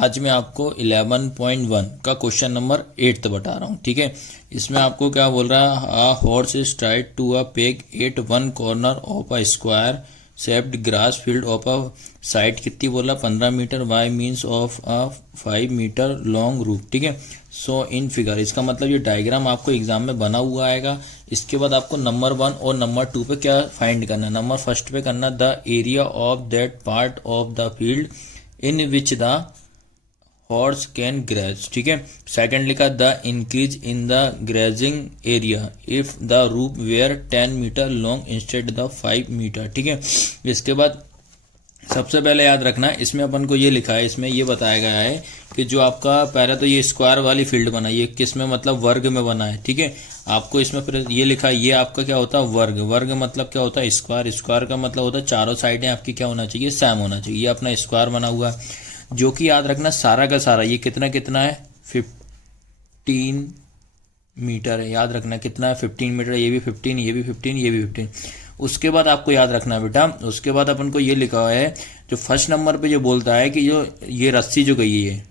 आज मैं आपको 11.1 का क्वेश्चन नंबर 8 बता रहा हूँ। ठीक है, इसमें आपको क्या बोल रहा है, a horse is tied to a peg at one corner of a square shaped grass field of a side कितनी बोल रहा है 15 metre by means of a 5 metre long rope. ठीक है, सो इन फिगर, इसका मतलब ये डायग्राम आपको एग्जाम में बना हुआ आएगा। इसके बाद आपको नंबर 1 और नंबर 2 पे क्या फाइंड करना है। नंबर फर्स्ट पे करना the area of that part of the field in which the horse can graze. ठीक है, सेकंड लिखा the increase in the grazing area if the rope were 10 meter long instead the 5 meter. ठीक है, इसके बाद सबसे पहले याद रखना, इसमें अपन को ये लिखा है, इसमें ये बताया गया है कि जो आपका पहले तो ये स्क्वायर वाली फील्ड बना, ये किस में मतलब वर्ग में बना है। ठीक है, आपको इसमें फिर ये लिखा है, ये आपका क्या होता है वर्ग। वर्ग मतलब क्या होता है स्क्वायर। स्क्वायर का मतलब होता है चारों साइडें आपकी क्या होना चाहिए, सेम होना चाहिए। ये अपना स्क्वायर बना हुआ है, जो कि याद रखना सारा का सारा ये कितना कितना है 15 मीटर है। याद रखना कितना है 15 मीटर, ये भी 15, ये भी 15, ये भी 15। उसके बाद आपको याद रखना बेटा, उसके बाद अपन को ये लिखा हुआ है जो फर्स्ट नंबर पे जो बोलता है कि जो ये रस्सी जो गई है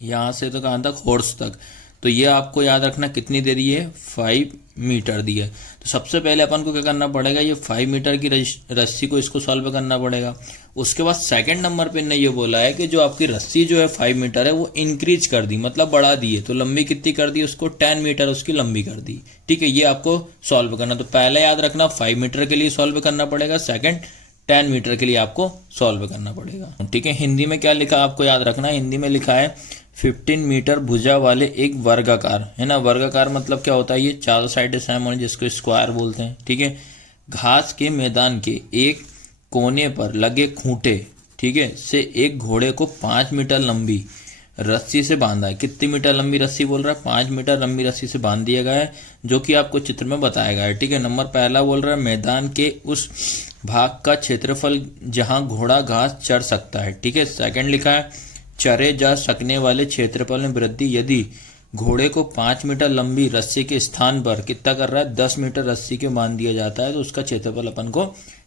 यहाँ से तो कहाँ तक, हॉर्स तक, तो ये आपको याद रखना कितनी दे दी है 5 मीटर दी है। तो सबसे पहले अपन को क्या करना पड़ेगा, ये 5 मीटर की रस्सी को इसको सॉल्व करना पड़ेगा। उसके बाद सेकंड नंबर पे ने ये बोला है कि जो आपकी रस्सी जो है 5 मीटर है वो इंक्रीज कर दी, मतलब बढ़ा दी है। तो लंबी कितनी कर दी, उसको 10 मीटर उसकी लंबी कर दी। ठीक है, ये आपको सॉल्व करना। तो पहले याद रखना 5 मीटर के लिए सॉल्व करना पड़ेगा, सेकंड 10 मीटर के लिए आपको सॉल्व करना पड़ेगा। ठीक है, हिंदी में क्या लिखा आपको याद रखना, हिंदी में लिखा है 15 मीटर भुजा वाले एक वर्गाकार, है ना। वर्गाकार मतलब क्या होता है, ये चारों साइड सेम होने जिसको स्क्वायर बोलते हैं। ठीक है, घास के मैदान के एक कोने पर लगे खूंटे, ठीक है, से एक घोड़े को 5 मीटर लंबी रस्सी से बांधा है। कितनी मीटर लंबी रस्सी बोल रहा है, 5 मीटर लंबी रस्सी से बांध दिया गया है, जो कि आपको चित्र में बताया गया है। ठीक है, नंबर पहला बोल रहा है मैदान के उस भाग का क्षेत्रफल जहां घोड़ा घास चर सकता है। ठीक है, सेकंड लिखा है चरे जा सकने वाले क्षेत्रफल में वृद्धि यदि घोड़े को 5 मीटर लंबी रस्सी के स्थान पर कितना कर रहा है 10 मीटर रस्सी के बांध दिया जाता है, तो उसका क्षेत्रफल अपन को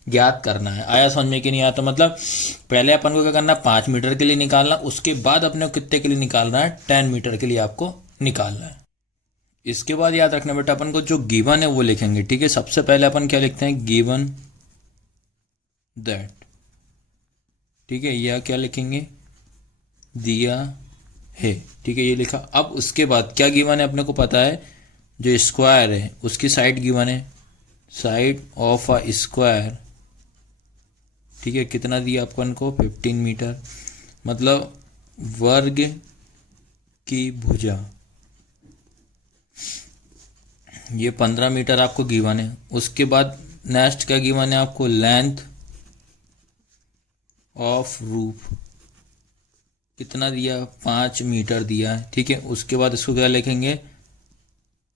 ज्ञात करना है। आया समझ में कि नहीं आया, तो मतलब पहले अपन को क्या करना है 5 मीटर के लिए निकालना, उसके बाद अपने को कितने के लिए निकालना है 10 मीटर के लिए आपको निकालना है। इसके बाद याद रखना बेटा अपन को जो गिवन है वो लिखेंगे। ठीक है, सबसे पहले अपन क्या लिखते हैं गिवन दैट। ठीक है, यह क्या लिखेंगे दिया है। ठीक है, ये लिखा। अब उसके बाद क्या गिवन है अपने को पता है, जो स्क्वायर है उसकी साइड गिवन है, साइड ऑफ अ स्क्वायर। ठीक है, कितना दिया अपन को 15 मीटर, मतलब वर्ग की भुजा, ये 15 मीटर आपको गिवन है। उसके बाद नेक्स्ट क्या गिवन है आपको, लेंथ ऑफ रूफ कितना दिया 5 मीटर दिया है। ठीक है, उसके बाद इसको क्या लिखेंगे,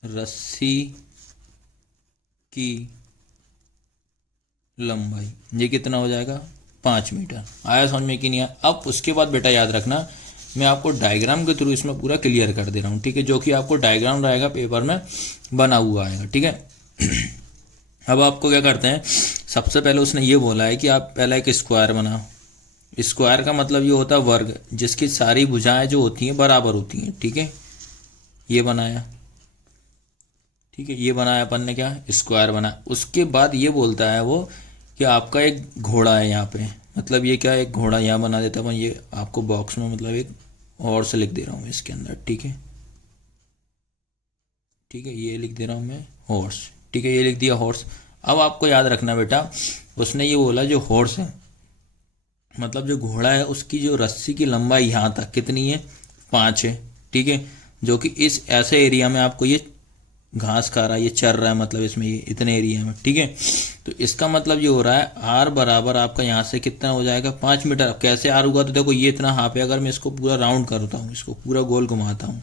रस्सी की लंबाई, ये कितना हो जाएगा 5 मीटर। आया समझ में कि नहीं आया। अब उसके बाद बेटा याद रखना, मैं आपको डायग्राम के थ्रू इसमें पूरा क्लियर कर दे रहा हूँ। ठीक है, जो कि आपको डायग्राम रहेगा पेपर में बना हुआ आएगा। ठीक है, अब आपको क्या करते हैं, सबसे पहले उसने ये बोला है कि आप पहले एक स्क्वायर बनाओ। स्क्वायर का मतलब ये होता है वर्ग, जिसकी सारी भुजाएं जो होती हैं बराबर होती हैं। ठीक है, ये बनाया। ठीक है, ये बनाया अपन ने, क्या स्क्वायर बना। उसके बाद ये बोलता है वो कि आपका एक घोड़ा है यहाँ पे, मतलब ये क्या एक घोड़ा यहाँ बना देता अपन, ये आपको बॉक्स में मतलब एक और से लिख दे रहा हूँ इसके अंदर। ठीक है, ठीक है, ये लिख दे रहा हूँ मैं हॉर्स। ठीक है, ये लिख दिया हॉर्स। अब आपको याद रखना बेटा, उसने ये बोला जो हॉर्स है मतलब जो घोड़ा है उसकी जो रस्सी की लंबाई यहाँ तक कितनी है 5 है। ठीक है, जो कि इस ऐसे एरिया में आपको ये घास खा रहा है, ये चर रहा है, मतलब इसमें ये इतने एरिया में। ठीक है, तो इसका मतलब ये हो रहा है आर बराबर आपका यहाँ से कितना हो जाएगा 5 मीटर। कैसे आर होगा, तो देखो ये इतना हाफ है, अगर मैं इसको पूरा राउंड करता हूँ, इसको पूरा गोल घुमाता हूँ,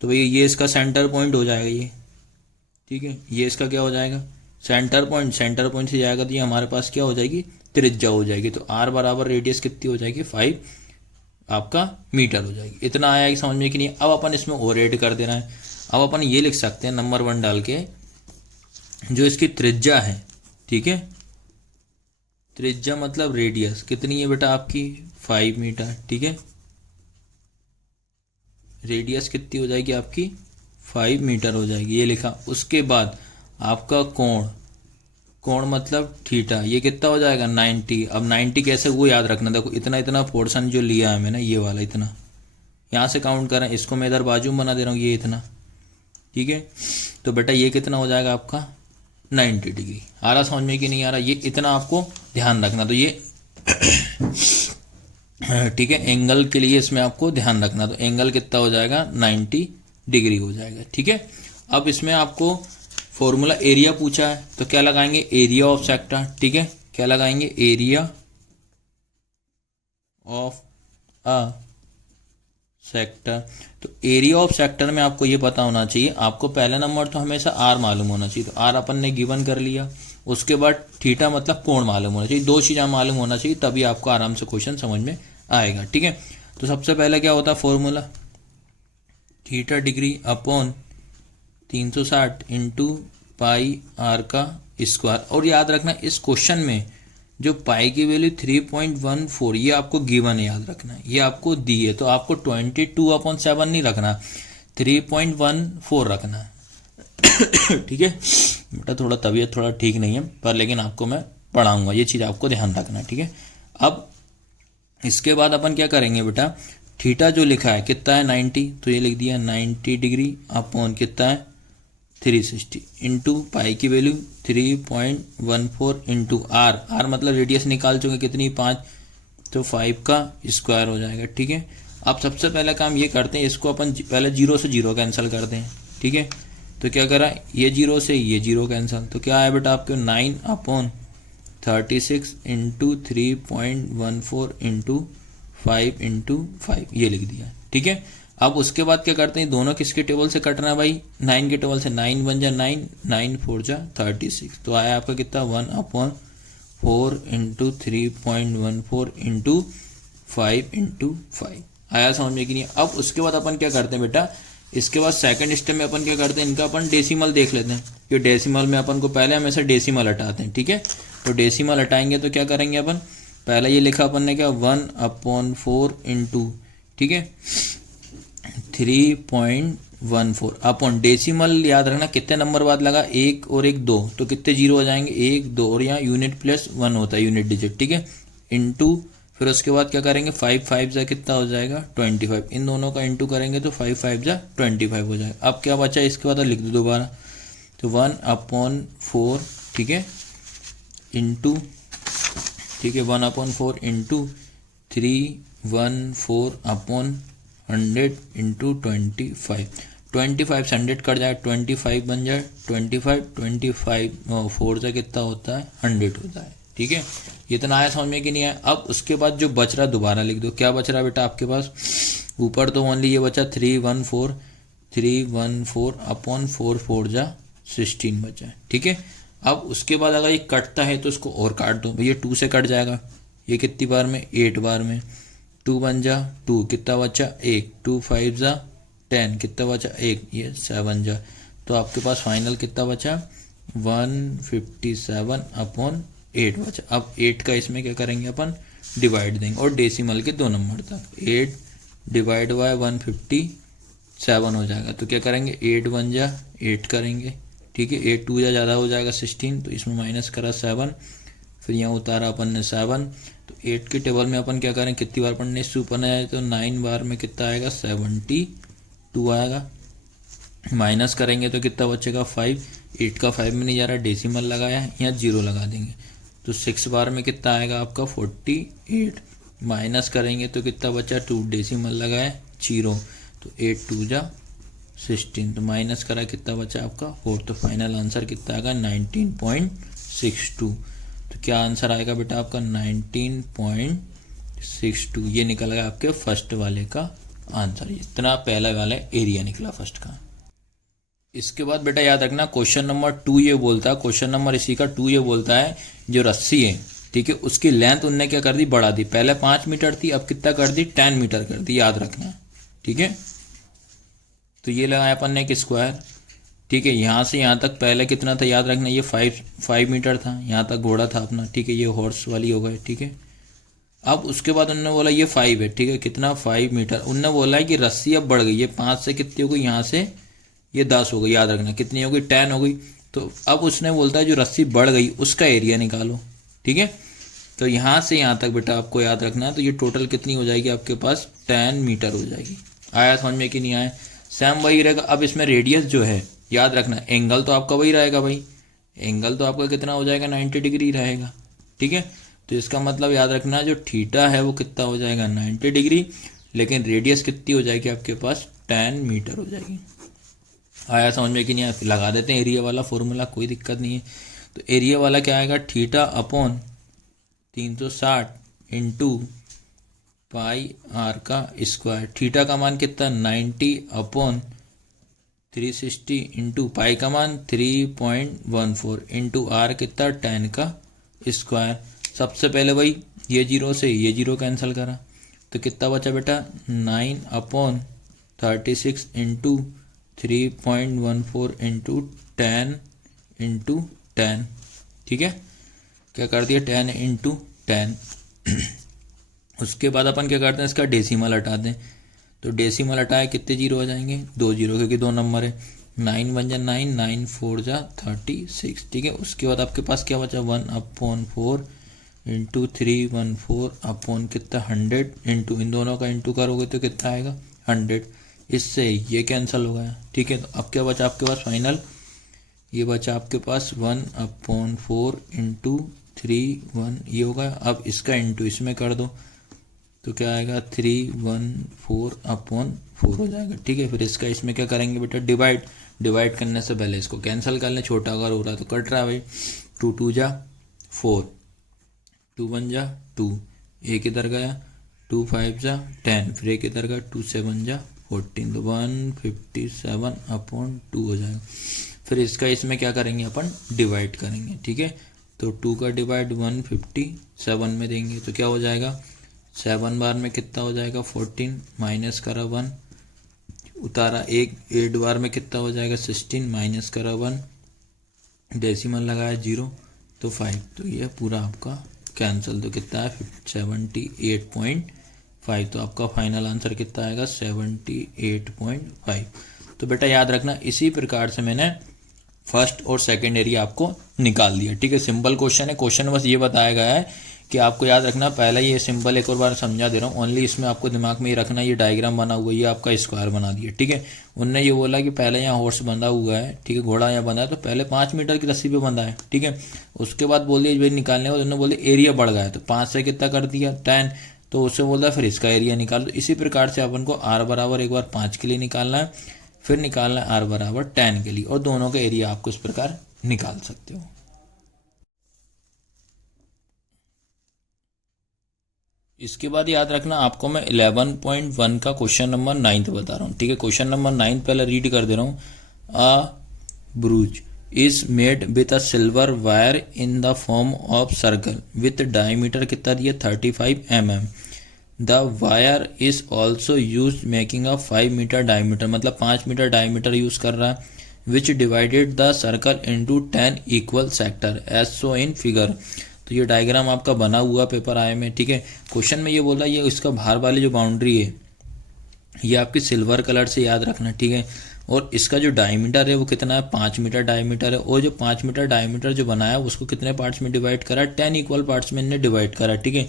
तो भैया ये इसका सेंटर पॉइंट हो जाएगा ये। ठीक है, ये इसका क्या हो जाएगा सेंटर पॉइंट। सेंटर पॉइंट से जाएगा तो ये हमारे पास क्या हो जाएगी त्रिज्या हो जाएगी। तो आर बराबर रेडियस कितनी हो जाएगी 5 आपका मीटर हो जाएगी। इतना आया कि समझ में कि नहीं। अब अपन इसमें और ऐड कर देना है। अब अपन ये लिख सकते हैं नंबर 1 डाल के, जो इसकी त्रिज्या है। ठीक है, त्रिज्या मतलब रेडियस कितनी है बेटा आपकी 5 मीटर। ठीक है, रेडियस कितनी हो जाएगी आपकी 5 मीटर हो जाएगी, ये लिखा। उसके बाद आपका कोण, कोण मतलब थीटा, ये कितना हो जाएगा 90। अब 90 कैसे, वो याद रखना, देखो इतना इतना पोर्शन जो लिया है मैंने, ये वाला इतना, यहाँ से काउंट करें, इसको मैं इधर बाजू में बना दे रहा हूँ, ये इतना, ठीक है। तो बेटा ये कितना हो जाएगा आपका 90 डिग्री। आ रहा समझ में कि नहीं आ रहा, ये इतना आपको ध्यान रखना। तो ये ठीक है, एंगल के लिए इसमें आपको ध्यान रखना। तो एंगल कितना हो जाएगा 90 डिग्री हो जाएगा, ठीक है। अब इसमें आपको फॉर्मूला एरिया पूछा है, तो क्या लगाएंगे, एरिया ऑफ सेक्टर, ठीक है। क्या लगाएंगे, एरिया ऑफ अ सेक्टर। तो एरिया ऑफ सेक्टर में आपको ये पता होना चाहिए, आपको पहला नंबर तो हमेशा आर मालूम होना चाहिए। तो आर अपन ने गिवन कर लिया, उसके बाद थीटा मतलब कोण मालूम होना चाहिए, दो चीज़ें मालूम होना चाहिए, तभी आपको आराम से क्वेश्चन समझ में आएगा, ठीक है। तो सबसे पहले क्या होता है formula, theta degree upon 360 into pi r का स्क्वायर। और याद रखना इस क्वेश्चन में जो पाई की वैल्यू 3.14 ये आपको गिवन है, याद रखना ये आपको दी है। तो आपको 22/7 नहीं रखना, 3.14 रखना है ठीक है बेटा। थोड़ा तबीयत थोड़ा ठीक नहीं है, पर लेकिन आपको मैं पढ़ाऊंगा, ये चीज़ आपको ध्यान रखना, ठीक है। अब इसके बाद अपन क्या करेंगे बेटा, थीटा जो लिखा है कितना है 90, तो ये लिख दिया 90 डिग्री अपॉन कितना है 360 इंटू पाई की वैल्यू 3.14 इंटू आर, आर मतलब रेडियस निकाल चुके कितनी 5, तो 5 का स्क्वायर हो जाएगा, ठीक है। अब सबसे पहला काम ये करते हैं, इसको अपन पहले 0 से 0 कैंसिल करते हैं, ठीक है। तो क्या करा, ये 0 से ये 0 कैंसिल, तो क्या आया बेटा आपके 9/36 इंटू 3.14 इंटू 5 इंटू 5, ये लिख दिया, ठीक है। अब उसके बाद क्या करते हैं, दोनों किसके टेबल से कट रहा है भाई, 9 के टेबल से, 9 बन जा 9, 9 4 जा 36, तो आया आपका कितना 1/4 इंटू 3.14 इंटू 5 इंटू 5, आया समझ में कि नहीं। अब उसके बाद अपन क्या करते हैं बेटा, इसके बाद सेकंड स्टेप में अपन क्या करते हैं, इनका अपन डेसिमल देख लेते हैं, कि डेसिमल में अपन को पहले हमेशा डेसिमल हटाते हैं, ठीक है। तो डेसिमल हटाएंगे तो क्या करेंगे अपन, पहला ये लिखा अपन ने क्या 1/4 इंटू, ठीक है 3.14 अपॉन डेसिमल, याद रखना कितने नंबर बाद लगा, 1 और 1 2, तो कितने जीरो हो जाएंगे 1 2, और यहाँ यूनिट प्लस 1 होता है यूनिट डिजिट, ठीक है, इंटू फिर उसके बाद क्या करेंगे 5 5 जा कितना हो जाएगा 25, इन दोनों का इंटू करेंगे तो 5 5 जा 25 हो जाएगा। अब क्या बचा इसके बाद लिख दो दोबारा, तो 1/4, ठीक है इंटू, ठीक है 1/4 इंटू 314 अपॉन 100 इंटू 25, 25 से 100 कट जाए 25 बन जाए 25 4 से कितना होता है 100 होता है, ठीक है। ये इतना आया समझ में कि नहीं आया। अब उसके बाद जो बच रहा दोबारा लिख दो, क्या बच रहा बेटा आपके पास, ऊपर तो ओनली ये बचा 314 अपॉन 4 4 जा 16 बचा है, ठीक है। अब उसके बाद अगर ये कटता है तो इसको और काट दो, भैया 2 से कट जाएगा, ये कितनी बार में 8 बार में, 2 बन जा 2, कितना बचा 1, 2 5 जा 10, कितना बचा 1, ये 7 जा, तो आपके पास फाइनल कितना बचा 157 अपॉन 8 बचा। अब 8 का इसमें क्या करेंगे अपन डिवाइड देंगे, और डेसिमल के 2 नंबर तक, 8 डिवाइड बाय 157 हो जाएगा, तो क्या करेंगे 8 बन जा 8 करेंगे, ठीक है 8 2 जा ज़्यादा हो जाएगा 16, तो इसमें माइनस करा 7, फिर यहाँ उतारा अपन ने 7, तो 8 के टेबल में अपन क्या करें, कितनी बार पढ़ने से ऊपर आए तो 9 बार में कितना आएगा 72 आएगा, माइनस करेंगे तो कितना बचेगा 5, 8 का 5 में नहीं जा रहा, डेसिमल लगाया यहाँ 0 लगा देंगे, तो 6 बार में कितना आएगा आपका 48, माइनस करेंगे तो कितना बचा 2, डेसिमल लगाया 0, तो 8 2 जा 16, तो माइनस करा कितना बचा आपका 4, तो फाइनल आंसर कितना आएगा 19.62, तो क्या आंसर आएगा बेटा आपका 19.62, ये निकलेगा आपके फर्स्ट वाले का आंसर। इतना पहला वाला एरिया निकला फर्स्ट का। इसके बाद बेटा याद रखना क्वेश्चन नंबर 2 ये बोलता है, क्वेश्चन नंबर इसी का 2 ये बोलता है जो रस्सी है, ठीक है उसकी लेंथ उनने क्या कर दी बढ़ा दी, पहले 5 मीटर थी अब कितना कर दी 10 मीटर कर दी, याद रखना, ठीक है। तो ये लगाया अपन ने एक स्क्वायर, ठीक है, यहाँ से यहाँ तक पहले कितना था याद रखना, ये 5 मीटर था, यहाँ तक घोड़ा था अपना, ठीक है, ये हॉर्स वाली हो गए, ठीक है। अब उसके बाद उन्होंने बोला ये 5 है, ठीक है, कितना 5 मीटर। उनने बोला है कि रस्सी अब बढ़ गई, ये 5 से कितनी हो गई, यहाँ से ये 10 हो गई, याद रखना कितनी हो गई, 10 हो गई। तो अब उसने बोलता है जो रस्सी बढ़ गई उसका एरिया निकालो, ठीक है। तो यहाँ से यहाँ तक बेटा आपको याद रखना है, तो ये टोटल कितनी हो जाएगी आपके पास, 10 मीटर हो जाएगी। आया समझ में कि नहीं आया? सेम वही रहेगा। अब इसमें रेडियस जो है याद रखना, एंगल तो आपका वही रहेगा भाई, एंगल तो आपका कितना हो जाएगा, 90 डिग्री रहेगा, ठीक है। तो इसका मतलब याद रखना जो थीटा है वो कितना हो जाएगा, 90 डिग्री, लेकिन रेडियस कितनी हो जाएगी आपके पास, 10 मीटर हो जाएगी। आया समझ में कि नहीं आया? लगा देते हैं एरिया वाला फॉर्मूला, कोई दिक्कत नहीं है। तो एरिया वाला क्या आएगा, theta upon 360 into pi r का स्क्वायर। थीटा का मान कितना, 90 अपॉन 360 इंटू पाई का मान 3.14 इंटू आर कितना, 10 का स्क्वायर। सबसे पहले वही ये जीरो से ये जीरो कैंसिल करा, तो कितना बचा बेटा, 9 अपॉन 36 इंटू 3.14 इंटू 10 इंटू 10, ठीक है। क्या कर दिया, 10 इंटू 10। उसके बाद अपन क्या करते हैं, इसका डेसिमल हटा दें। तो डेसिमल हटाए कितने जीरो हो जाएंगे, 2 जीरो, क्योंकि 2 नंबर है। 9 1 जा 9, 9 4 जा 36, ठीक है। उसके बाद आपके पास क्या बचा, 1/4 इंटू 314 अपॉन कितना, 100 इंटू, इन दोनों का इंटू करोगे तो कितना आएगा, 100। इससे ये कैंसिल हो गया, ठीक है। तो अब क्या बचा आपके पास फाइनल, ये बचा आपके पास 1/4 इंटू 3 ये होगा। अब इसका इंटू इसमें कर दो तो क्या आएगा, 314/4 हो जाएगा, ठीक है। फिर इसका इसमें क्या करेंगे बेटा, डिवाइड करने से पहले इसको कैंसिल कर लें, छोटा अगर हो रहा है तो कट रहा है भाई। 2 2 जा 4, 2 1 जा 2, एक इधर गया, 2 5 जा 10, फिर एक इधर गया, 2 7 जा 14, तो 157/2 हो जाएगा। फिर इसका इसमें क्या करेंगे अपन, डिवाइड करेंगे, ठीक है। तो 2 का डिवाइड 157 में देंगे तो क्या हो जाएगा, 7 बार में कितना हो जाएगा, 14, माइनस करा 1, उतारा 1, 8 बार में कितना हो जाएगा, 16, माइनस करा 1, डेसिमल लगाया 0 तो 5, तो ये पूरा आपका कैंसिल। तो कितना है, 78.5। तो आपका फाइनल आंसर कितना आएगा, 78.5। तो बेटा याद रखना, इसी प्रकार से मैंने फर्स्ट और सेकेंड एरिया आपको निकाल दिया, ठीक है। सिंपल क्वेश्चन है, क्वेश्चन बस ये बताया गया है कि आपको याद रखना, पहले ये सिंपल एक और बार समझा दे रहा हूँ, ओनली इसमें आपको दिमाग में ये रखना, ये डायग्राम बना हुआ है, ये आपका स्क्वायर बना दिया, ठीक है। उनने ये बोला कि पहले यहाँ हॉर्स बंधा हुआ है, ठीक है, घोड़ा यहाँ बंधा है, तो पहले 5 मीटर की रस्सी पे बंधा है, ठीक है। उसके बाद बोल दिया भाई निकालने को, उन्होंने बोले एरिया बढ़ गया है, तो 5 से कितना कर दिया, 10, तो उससे बोल रहा है फिर इसका एरिया निकाल। तो इसी प्रकार से अपन को r बराबर एक बार 5 के लिए निकालना है, फिर निकालना है r बराबर 10 के लिए, और दोनों का एरिया आपको इस प्रकार निकाल सकते हो। इसके बाद याद रखना, आपको मैं 11.1 का क्वेश्चन नंबर 9 बता रहा हूँ, ठीक है। क्वेश्चन नंबर 9 पहले रीड कर दे रहा हूँ। A brooch is made with a silver wire in the form of circle with diameter कितना दिया, 35 mm। The wire is also use making a 5 meter diameter, मतलब 5 मीटर डायमीटर यूज कर रहा है, which divided the circle into 10 equal sector as so in figure. तो ये diagram आपका बना हुआ पेपर आए में, ठीक है। क्वेश्चन में ये बोल रहा है ये इसका बाहर वाली जो बाउंड्री है ये आपकी सिल्वर कलर से याद रखना, ठीक है। और इसका जो डायमीटर है वो कितना है, 5 मीटर डायमीटर है, और जो 5 मीटर डायमीटर जो बनाया उसको कितने पार्ट्स में डिवाइड करा, 10 इक्वल पार्ट्स में इन्हें डिवाइड करा, ठीक है।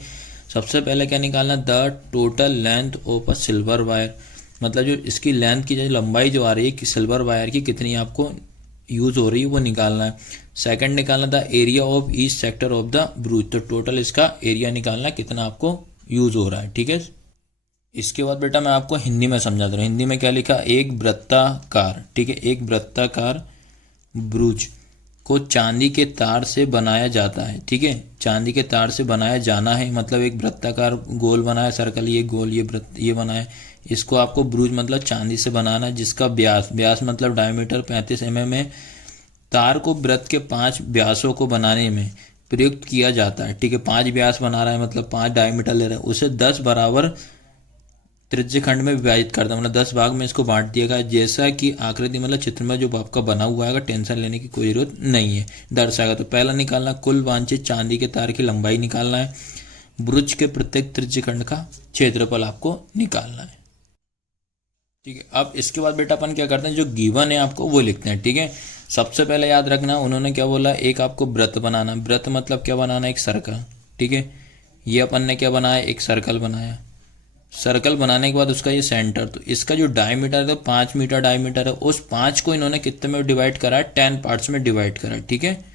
सबसे पहले क्या निकालना, the total length of a silver wire, मतलब जो इसकी लेंथ की जो लंबाई जो आ रही है कि सिल्वर वायर की कितनी आपको यूज हो रही है वो निकालना है। सेकंड निकालना था area of each sector of the ब्रूच, तो टोटल इसका एरिया निकालना कितना आपको यूज हो रहा है, ठीक है। इसके बाद बेटा मैं आपको हिंदी में समझा दे रहा हूँ। हिंदी में क्या लिखा, एक वृत्ताकार, ठीक है, एक वृत्ताकार ब्रूच को चांदी के तार से बनाया जाता है, ठीक है। चांदी के तार से बनाया जाना है, मतलब एक वृत्ताकार गोल बना है, सर्कल ये गोल ये वृत्त ये बना है, इसको आपको ब्रूच मतलब चांदी से बनाना है, जिसका व्यास मतलब डायमीटर 35 mm है। तार को वृत्त के 5 व्यासों को बनाने में प्रयुक्त किया जाता है, ठीक है। 5 व्यास बना रहा है मतलब 5 डायमीटर ले रहा है, उसे 10 बराबर त्रिज्य खंड में विभाजित करता है, मतलब 10 भाग में इसको बांट दिया गया, जैसा कि आकृति मतलब चित्र में जो आपका बना हुआ है, टेंशन लेने की कोई जरूरत नहीं है, दर्शाएगा। तो पहला निकालना कुल वांछित चांदी के तार की लंबाई निकालना है, ब्रुज के प्रत्येक त्रिज्यखंड का क्षेत्रफल आपको निकालना है। ठीक है, अब इसके बाद बेटा अपन क्या करते हैं, जो गिवन है आपको वो लिखते हैं। ठीक है, सबसे पहले याद रखना उन्होंने क्या बोला, एक आपको वृत्त बनाना। वृत्त मतलब क्या बनाना, एक सर्कल। ठीक है, ये अपन ने क्या बनाया, एक सर्कल बनाया। सर्कल बनाने के बाद उसका ये सेंटर, तो इसका जो डायमीटर है 5 मीटर डायमीटर है, उस 5 को इन्होंने कितने में डिवाइड करा है, 10 पार्ट्स में डिवाइड करा। ठीक है,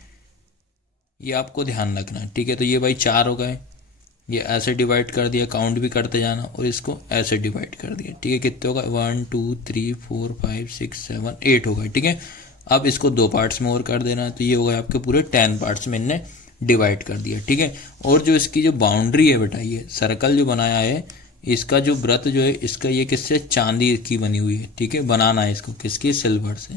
ये आपको ध्यान रखना है। ठीक है, तो ये भाई 4 हो गए, ये ऐसे डिवाइड कर दिया, काउंट भी करते जाना, और इसको ऐसे डिवाइड कर दिया। ठीक है, कितने होगा, 1 2 3 4 5 6 7 8 हो गए। ठीक है, अब इसको 2 पार्ट्स में और कर देना, तो ये हो गए आपके पूरे 10 पार्ट्स में इनने डिवाइड कर दिया। ठीक है, और जो इसकी जो बाउंड्री है बेटा, ये सर्कल जो बनाया है, इसका जो वृत्त जो है, इसका ये किससे, चांदी की बनी हुई है। ठीक है, बनाना है इसको किसकी, सिल्वर से,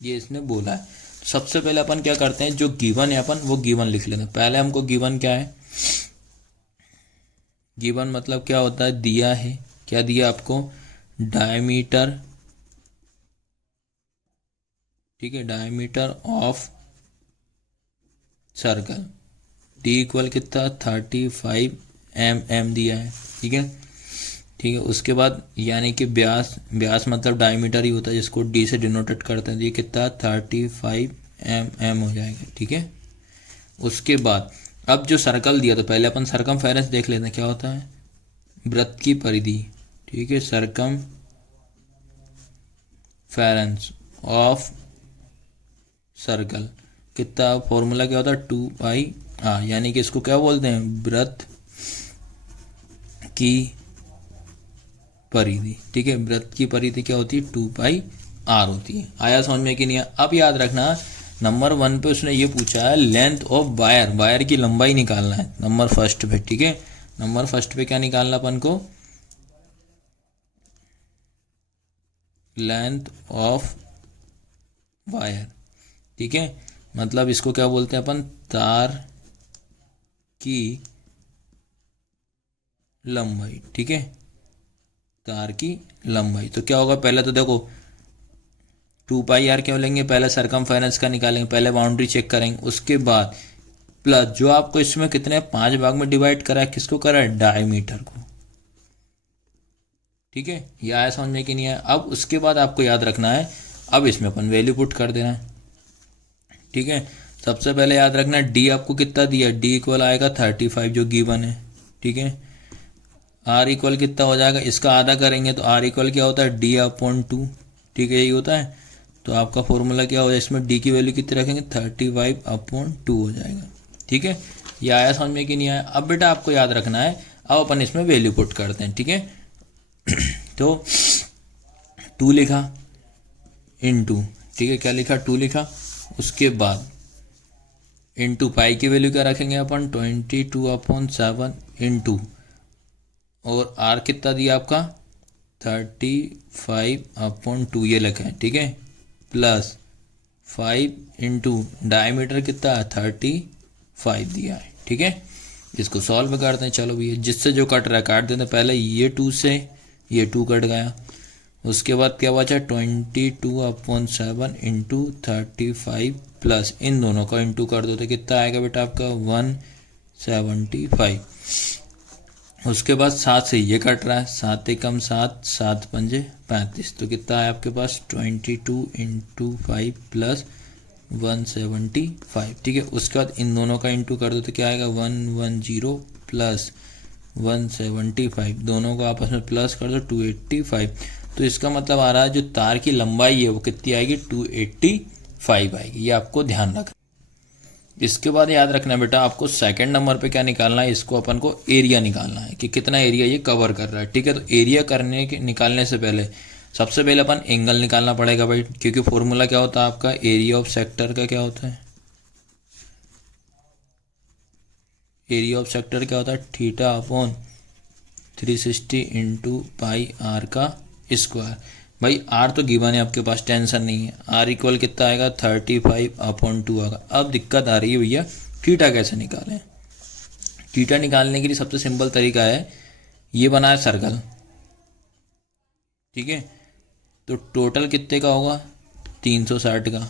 ये इसने बोला है। सबसे पहले अपन क्या करते हैं, जो गिवन है अपन वो गिवन लिख लेते हैं। पहले हमको गिवन क्या है, गिवन मतलब क्या होता है, दिया है, क्या दिया आपको, डायमीटर। ठीक है, diameter of circle, D equal कितना, 35 mm दिया है। ठीक है, ठीक है, उसके बाद यानी कि व्यास, व्यास मतलब डायमीटर ही होता है जिसको डी से डिनोटेट करते हैं, तो ये कितना 35 mm हो जाएगा। ठीक है, उसके बाद अब जो सर्कल दिया, तो पहले अपन सरकमफेरेंस देख लेते हैं क्या होता है, वृत्त की परिधि। ठीक है, सरकमफेरेंस ऑफ सर्कल कितना, फॉर्मूला क्या होता है, 2πr, यानी कि इसको क्या बोलते हैं, वृत्त की परिधि। ठीक है, वृत्त की परिधि क्या होती है, 2πr होती है। आया समझ में कि नहीं आया। अब याद रखना नंबर 1 पे उसने ये पूछा है लेंथ ऑफ वायर, वायर की लंबाई निकालना है नंबर फर्स्ट पे। ठीक है, नंबर फर्स्ट पे क्या निकालना अपन को, लेंथ ऑफ वायर। ठीक है, मतलब इसको क्या बोलते हैं अपन, तार की लंबाई। ठीक है, तार की लंबाई, तो क्या होगा, पहले तो देखो 2πr क्या लेंगे, पहले सरकमफेरेंस का निकालेंगे, पहले बाउंड्री चेक करेंगे, उसके बाद प्लस जो आपको इसमें कितने 5 भाग में डिवाइड करा है, किसको करा है, डायमीटर को। ठीक है, ये आया समझ में कि नहीं आया। अब उसके बाद आपको याद रखना है, अब इसमें अपन वैल्यू पुट कर देना है। ठीक है, सबसे पहले याद रखना डी आपको कितना दिया, डी इक्वल आएगा 35 जो गिवन है। ठीक है, आर इक्वल कितना हो जाएगा, इसका आधा करेंगे तो आर इक्वल क्या होता है, d/2। ठीक है, यही होता है। तो आपका फॉर्मूला क्या हो जाएगा, इसमें डी की वैल्यू कितनी रखेंगे, 35/2 हो जाएगा। ठीक है, ये आया समझ में कि नहीं आया। अब बेटा आपको याद रखना है, अब अपन इसमें वैल्यू पुट करते हैं। ठीक है, तो 2 लिखा इनटू, ठीक है, क्या लिखा, 2 लिखा, उसके बाद इनटू पाई की वैल्यू क्या रखेंगे अपन, 22/7 इनटू, और आर कितना दिया आपका 35/2 ये लिखा है। ठीक है, प्लस 5 इंटू डायमीटर कितना है 35 दिया है। ठीक है, इसको सॉल्व करते हैं। चलो भैया, जिससे जो कट रहा है काट देते हैं। पहले ये 2 से ये 2 कट गया, उसके बाद क्या बचा 22/7 इंटू 35 प्लस इन दोनों का इंटू कर दो तो कितना आएगा बेटा आपका 175। उसके बाद 7 से ये कट रहा है, 7 एकम 7, 7 पंजे 35, तो कितना है आपके पास 22 इंटू 5 प्लस 175। ठीक है, उसके बाद इन दोनों का इंटू कर दो तो क्या आएगा 110 प्लस 175, दोनों को आपस में प्लस कर दो 285। तो इसका मतलब आ रहा है जो तार की लंबाई है वो कितनी आएगी 285 आएगी। ये आपको ध्यान रखना। इसके बाद याद रखना बेटा आपको सेकंड नंबर पे क्या निकालना है, इसको अपन को एरिया निकालना है कि कितना एरिया ये कवर कर रहा है। ठीक है, तो एरिया करने के निकालने से पहले सबसे पहले अपन एंगल निकालना पड़ेगा भाई, क्योंकि फॉर्मूला क्या होता है आपका एरिया ऑफ सेक्टर का क्या होता है, एरिया ऑफ सेक्टर क्या होता है θ/360 इंटू पाई आर का स्क्वायर। भाई आर तो गिवन है आपके पास, टेंशन नहीं है। आर इक्वल कितना आएगा 35/2 आएगा। अब दिक्कत आ रही है भैया थीटा कैसे निकालें। थीटा निकालने के लिए सबसे सिंपल तरीका है, ये बना है सर्कल। ठीक है, तो टोटल कितने का होगा 360 का।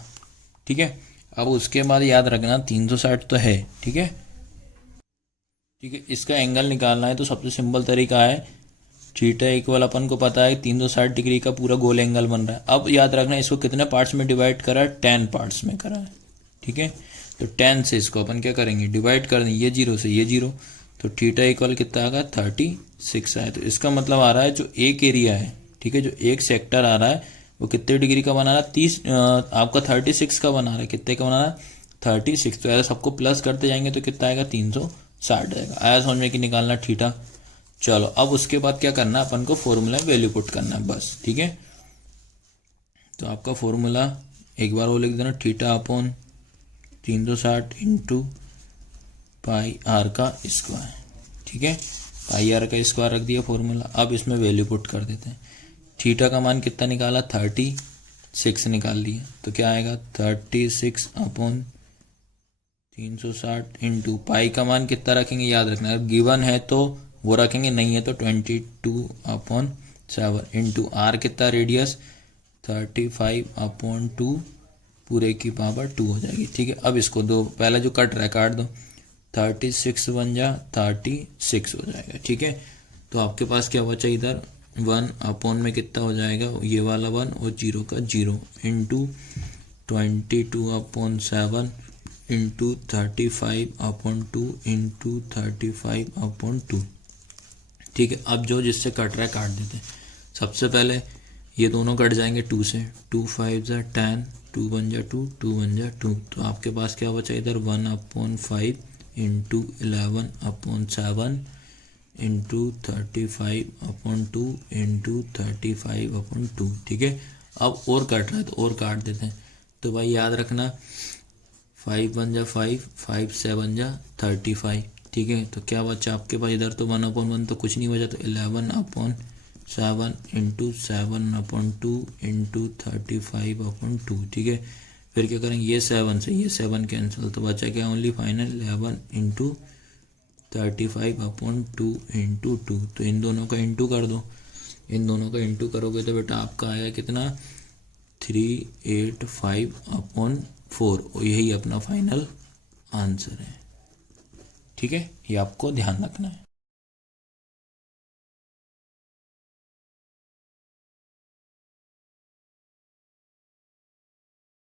ठीक है, अब उसके बाद याद रखना 360 तो है। ठीक है, ठीक है। इसका एंगल निकालना है तो सबसे सिंपल तरीका है, थीटा इक्वल अपन को पता है 360 डिग्री का पूरा गोल एंगल बन रहा है। अब याद रखना इसको कितने पार्ट्स में डिवाइड करा है, 10 पार्ट्स में करा है। ठीक है, तो 10 से इसको अपन क्या करेंगे, डिवाइड कर देंगे, ये 0 से ये 0, तो थीटा इक्वल कितना आ गया, 36 आया। तो इसका मतलब आ रहा है जो एक एरिया है, ठीक है, जो एक सेक्टर आ रहा है वो कितने डिग्री का बना रहा है, 30 आपका 36 का बना रहा है। कितने का बना रहा है, 36। तो ऐसा सबको प्लस करते जाएंगे तो कितना आएगा, 360 आएगा। आया समझ में कि निकालना थीटा। चलो अब उसके बाद क्या करना है, अपन को फॉर्मूला में वैल्यू पुट करना है बस। ठीक है, तो आपका फॉर्मूला एक बार वो लिख देना, theta upon 360 into pi r का स्क्वायर। ठीक है, पाई आर का स्क्वायर रख दिया फॉर्मूला। अब इसमें वैल्यू पुट कर देते हैं। थीटा का मान कितना निकाला, 36 निकाल दिया, तो क्या आएगा 36 अपॉन 360 इंटू पाई का मान कितना रखेंगे, याद रखना, अगर गिवन है तो वो रखेंगे, नहीं है तो 22/7 इंटू आर कितना रेडियस 35/2 पूरे की पावर 2 हो जाएगी। ठीक है, अब इसको दो, पहले जो कट रहा है काट दो, 36 बन जा 36 हो जाएगा। ठीक है, तो आपके पास क्या बचा इधर, 1 में कितना हो जाएगा, ये वाला 1 और 0 का 0 इंटू 22/7 इंटू 35/2 इंटू 35/2। ठीक है, अब जो जिससे कट रहा है काट देते हैं। सबसे पहले ये दोनों कट जाएंगे 2 से, 2 5 जा 10, 2 बन जा 2, 2 बन जा 2। तो आपके पास क्या बचा इधर, 1/5 इंटू 11/7 इंटू 35/2 इंटू 35/2। ठीक है, अब और कट रहा है तो और काट देते हैं। तो भाई याद रखना, 5 बन जा 5, 5 7 जा 35। ठीक है, तो क्या बचा आपके पास इधर, तो 1/1 तो कुछ नहीं बचा, तो 11/7 इंटू 7/2 इंटू 35/2। ठीक है, फिर क्या करेंगे, ये 7 से ये 7 कैंसिल, तो बचा क्या ओनली फाइनल 11 इंटू 35/2 इंटू 2। तो इन दोनों का इंटू कर दो, इन दोनों का इंटू करोगे तो बेटा आपका आएगा कितना, 385/4। और यही अपना फाइनल आंसर है। ठीक है, ये आपको ध्यान रखना है।